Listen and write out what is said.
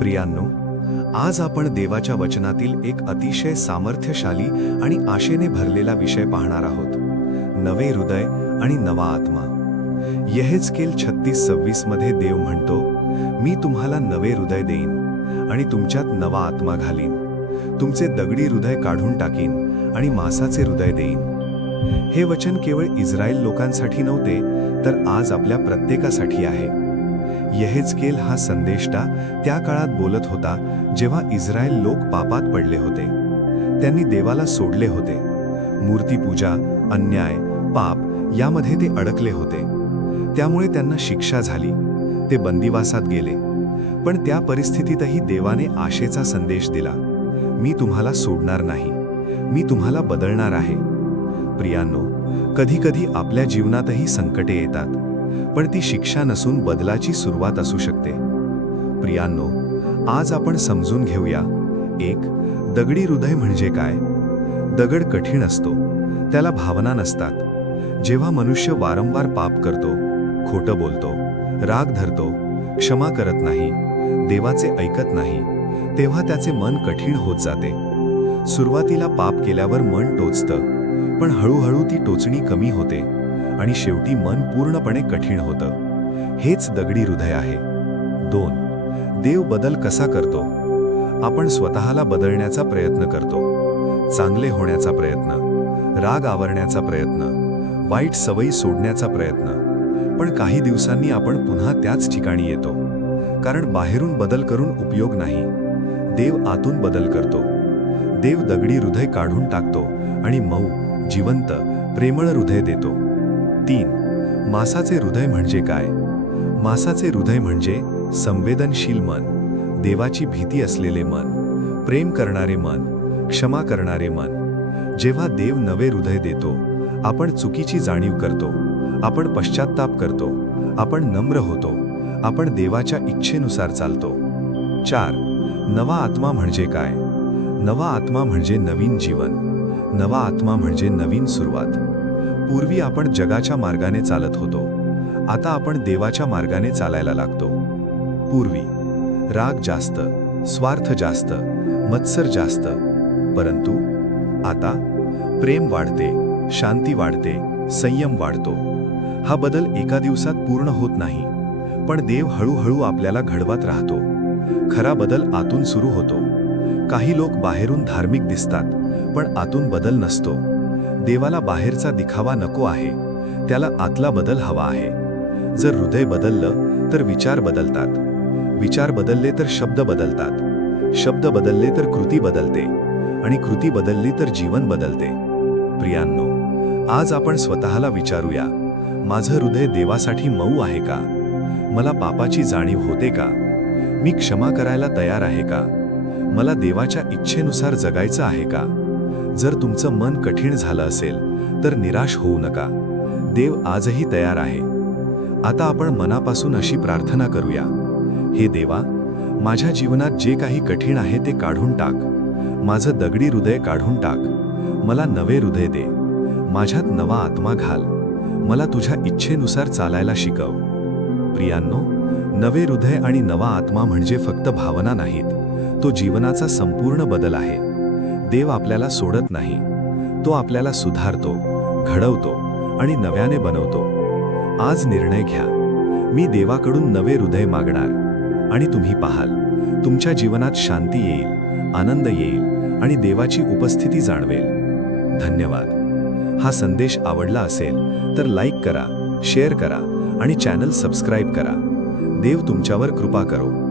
प्रियांनो, आज आपण देवाच्या वचनातील एक अतिशय सामर्थ्यशाली आणि आशेने भरलेला विषय पाहणार आहोत. नवे हृदय आणि नवा आत्मा. यहेजकेल 36:26 मध्ये देव म्हणतो, मी तुम्हाला नवे हृदय देईन आणि तुमच्यात नवा आत्मा घालीन. तुमचे दगडी हृदय काढून टाकीन आणि मांसाचे हृदय देईन. हे वचन केवळ इस्रायल लोकांसाठी नव्हते, तर आज आपल्या प्रत्येकासाठी आहे. यहेजकेल हा संदेष्टा त्या काळात बोलत होता जेव्हा इस्रायल लोक पापात पडले होते. त्यांनी देवाला सोडले होते. मूर्तिपूजा, अन्याय, पाप यामध्ये ते अडकले होते. त्यामुळे त्यांना शिक्षा झाली. ते बंदिवासात गेले. पण त्या परिस्थितीतही देवाने आशेचा संदेश दिला. मी तुम्हाला सोडणार नाही. मी तुम्हाला बदलणार आहे. प्रियांनो, कधीकधी आपल्या जीवनातही संकटे येतात, पण ती शिक्षा नसून बदलाची सुरुवात असू शकते. प्रियांनो, आज आपण समजून घेऊया. 1. दगडी हृदय म्हणजे काय? दगड कठीण असतो. त्याला भावना नसतात. जेव्हा मनुष्य वारंवार पाप करतो, खोटं बोलतो, राग धरतो, क्षमा करत नाही, देवाचे ऐकत नाही, तेव्हा त्याचे मन कठीण होत जाते. सुरुवातीला पाप केल्यावर मन टोचतं, पण हळूहळू ती टोचणी कमी होते आणि शेवटी मन पूर्णपणे कठीण होतं. हेच दगडी हृदय आहे. 2. देव बदल कसा करतो? आपण स्वतःला बदलण्याचा प्रयत्न करतो. चांगले होण्याचा प्रयत्न, राग आवरण्याचा प्रयत्न, वाईट सवयी सोडण्याचा प्रयत्न. पण काही दिवसांनी आपण पुन्हा त्याच ठिकाणी येतो. कारण बाहेरून बदल करून उपयोग नाही. देव आतून बदल करतो. देव दगडी हृदय काढून टाकतो आणि मऊ, जिवंत, प्रेमळ हृदय देतो. 3. मांसाचे हृदय म्हणजे काय? मांसाचे हृदय म्हणजे संवेदनशील मन, देवाची भीती असलेले मन, प्रेम करणारे मन, क्षमा करणारे मन. जेव्हा देव नवे हृदय देतो, आपण चुकीची जाणीव करतो, आपण पश्चात्ताप करतो, आपण नम्र होतो, आपण देवाच्या इच्छेनुसार चालतो. 4. नवा आत्मा म्हणजे काय? नवा आत्मा म्हणजे नवीन जीवन. नवा आत्मा म्हणजे नवीन सुरुवात. पूर्वी आपण जगाच्या मार्गाने चालत होतो. आता आपण देवाच्या मार्गाने चालायला लागतो. पूर्वी राग जास्त, स्वार्थ जास्त, मत्सर जास्त. परंतु आता प्रेम वाढते, शांती वाढते, संयम वाढतो. हा बदल एका दिवसात पूर्ण होत नाही, पण देव हळूहळू आपल्याला घडवत राहतो. खरा बदल आतून सुरू होतो. काही लोक बाहेरून धार्मिक दिसतात, पण आतून बदल नसतो. देवाला बाहेरचा दिखावा नको आहे, त्याला आतला बदल हवा आहे. जर हृदय बदललं तर विचार बदलतात. विचार बदलले तर शब्द बदलतात. शब्द बदलले तर कृती बदलते आणि कृती बदलली तर जीवन बदलते. प्रियांनो, आज आपण स्वतःला विचारूया, माझं हृदय देवासाठी मऊ आहे का? मला पापाची जाणीव होते का? मी क्षमा करायला तयार आहे का? मला देवाच्या इच्छेनुसार जगायचं आहे का? जर तुमचं मन कठीण झालं असेल तर निराश होऊ नका. देव आजही तयार आहे. आता आपण मनापासून अशी प्रार्थना करूया. हे देवा, माझ्या जीवनात जे काही कठीण आहे ते काढून टाक. माझं दगडी हृदय काढून टाक. मला नवे हृदय दे. माझ्यात नवा आत्मा घाल. मला तुझ्या इच्छेनुसार चालायला शिकव. प्रियांनो, नवे हृदय आणि नवा आत्मा म्हणजे फक्त भावना नाहीत, तो जीवनाचा संपूर्ण बदल आहे. देव आपल्याला सोडत नाही. तो आपल्याला सुधारतो, घडवतो आणि नव्याने बनवतो. आज निर्णय घ्या. मी देवाकडून नवे हृदय मागणार आणि तुम्ही पाहाल, तुमच्या जीवनात शांती येईल, आनंद येईल आणि देवाची उपस्थिती जाणवेल. धन्यवाद. हा संदेश आवडला असेल तर लाईक करा, शेअर करा आणि चॅनल सबस्क्राईब करा. देव तुमच्यावर कृपा करो.